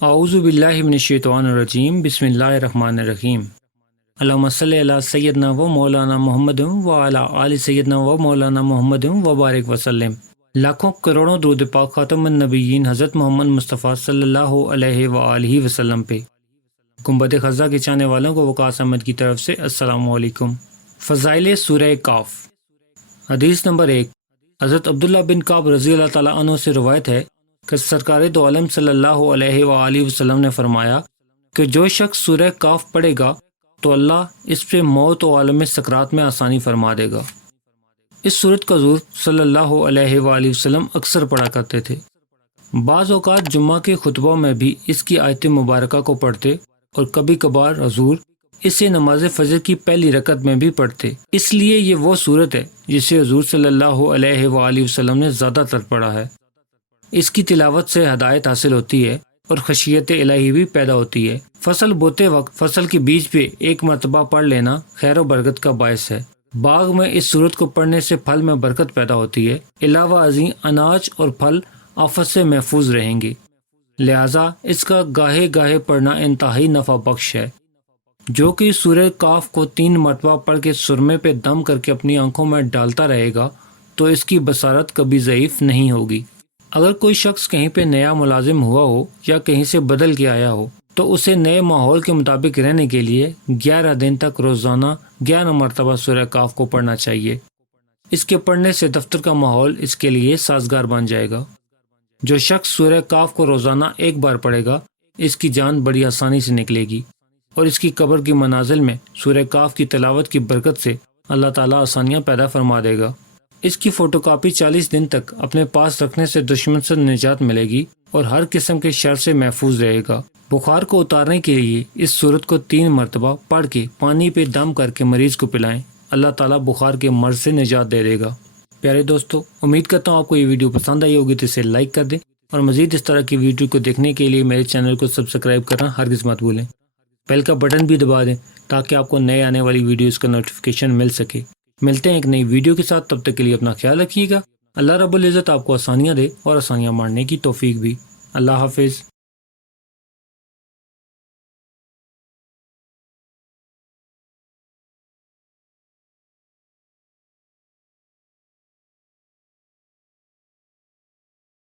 اعوذ باللہ من الشیطان الرجیم بسم اللہ الرحمن الرحیم اللہم صلی علی سیدنا و مولانا محمد و علی آل سیدنا و مولانا محمد و بارک وسلم۔ لاکھوں کروڑوں درود پاک خاتم النبیین حضرت محمد مصطفیٰ صلی اللہ علیہ وآلہ وسلم پہ۔ گنبد خزہ کے چاہنے والوں کو وقاص احمد کی طرف سے السلام علیکم۔ فضائل سورہ کاف۔ حدیث نمبر 1، حضرت عبداللہ بن کعب رضی اللہ تعالیٰ عنہ سے روایت ہے کہ سرکار دو عالم صلی اللہ علیہ وآلہ وسلم نے فرمایا کہ جو شخص سورہ کاف پڑھے گا تو اللہ اس پہ موت و عالم سکرات میں آسانی فرما دے گا۔ اس سورت کا حضور صلی اللہ علیہ وآلہ وسلم اکثر پڑھا کرتے تھے۔ بعض اوقات جمعہ کے خطبوں میں بھی اس کی آیت مبارکہ کو پڑھتے اور کبھی کبھار حضور اسے نماز فجر کی پہلی رکعت میں بھی پڑھتے۔ اس لیے یہ وہ سورت ہے جسے حضور صلی اللہ علیہ وآلہ وسلم نے زیادہ تر پڑھا ہے۔ اس کی تلاوت سے ہدایت حاصل ہوتی ہے اور خشیت الہی بھی پیدا ہوتی ہے۔ فصل بوتے وقت فصل کے بیج پہ ایک مرتبہ پڑھ لینا خیر و برکت کا باعث ہے۔ باغ میں اس سورت کو پڑھنے سے پھل میں برکت پیدا ہوتی ہے، علاوہ ازیں اناج اور پھل آفت سے محفوظ رہیں گے، لہٰذا اس کا گاہے گاہے پڑھنا انتہائی نفع بخش ہے۔ جو کہ سورہ کاف کو 3 مرتبہ پڑھ کے سرمے پہ دم کر کے اپنی آنکھوں میں ڈالتا رہے گا تو اس کی بصارت کبھی ضعیف نہیں ہوگی۔ اگر کوئی شخص کہیں پہ نیا ملازم ہوا ہو یا کہیں سے بدل کے آیا ہو تو اسے نئے ماحول کے مطابق رہنے کے لیے 11 دن تک روزانہ 11 مرتبہ سورہ کاف کو پڑھنا چاہیے۔ اس کے پڑھنے سے دفتر کا ماحول اس کے لیے سازگار بن جائے گا۔ جو شخص سورہ کاف کو روزانہ ایک بار پڑھے گا اس کی جان بڑی آسانی سے نکلے گی اور اس کی قبر کی منازل میں سورہ کاف کی تلاوت کی برکت سے اللہ تعالیٰ آسانیاں پیدا فرما دے گا۔ اس کی فوٹو کاپی 40 دن تک اپنے پاس رکھنے سے دشمن سے نجات ملے گی اور ہر قسم کے شر سے محفوظ رہے گا۔ بخار کو اتارنے کے لیے اس سورت کو 3 مرتبہ پڑھ کے پانی پہ دم کر کے مریض کو پلائیں، اللہ تعالیٰ بخار کے مرض سے نجات دے گا۔ پیارے دوستو، امید کرتا ہوں آپ کو یہ ویڈیو پسند آئی ہوگی تو اسے لائک کر دیں اور مزید اس طرح کی ویڈیو کو دیکھنے کے لیے میرے چینل کو سبسکرائب کرنا ہرگز مت بھولیں۔ بیل کا بٹن بھی دبا دیں تاکہ آپ کو نئے آنے والی ویڈیوز کا نوٹیفیکیشن مل سکے۔ ملتے ہیں ایک نئی ویڈیو کے ساتھ، تب تک کے لیے اپنا خیال رکھیے گا۔ اللہ رب العزت آپ کو آسانیاں دے اور آسانیاں ماننے کی توفیق بھی۔ اللہ حافظ۔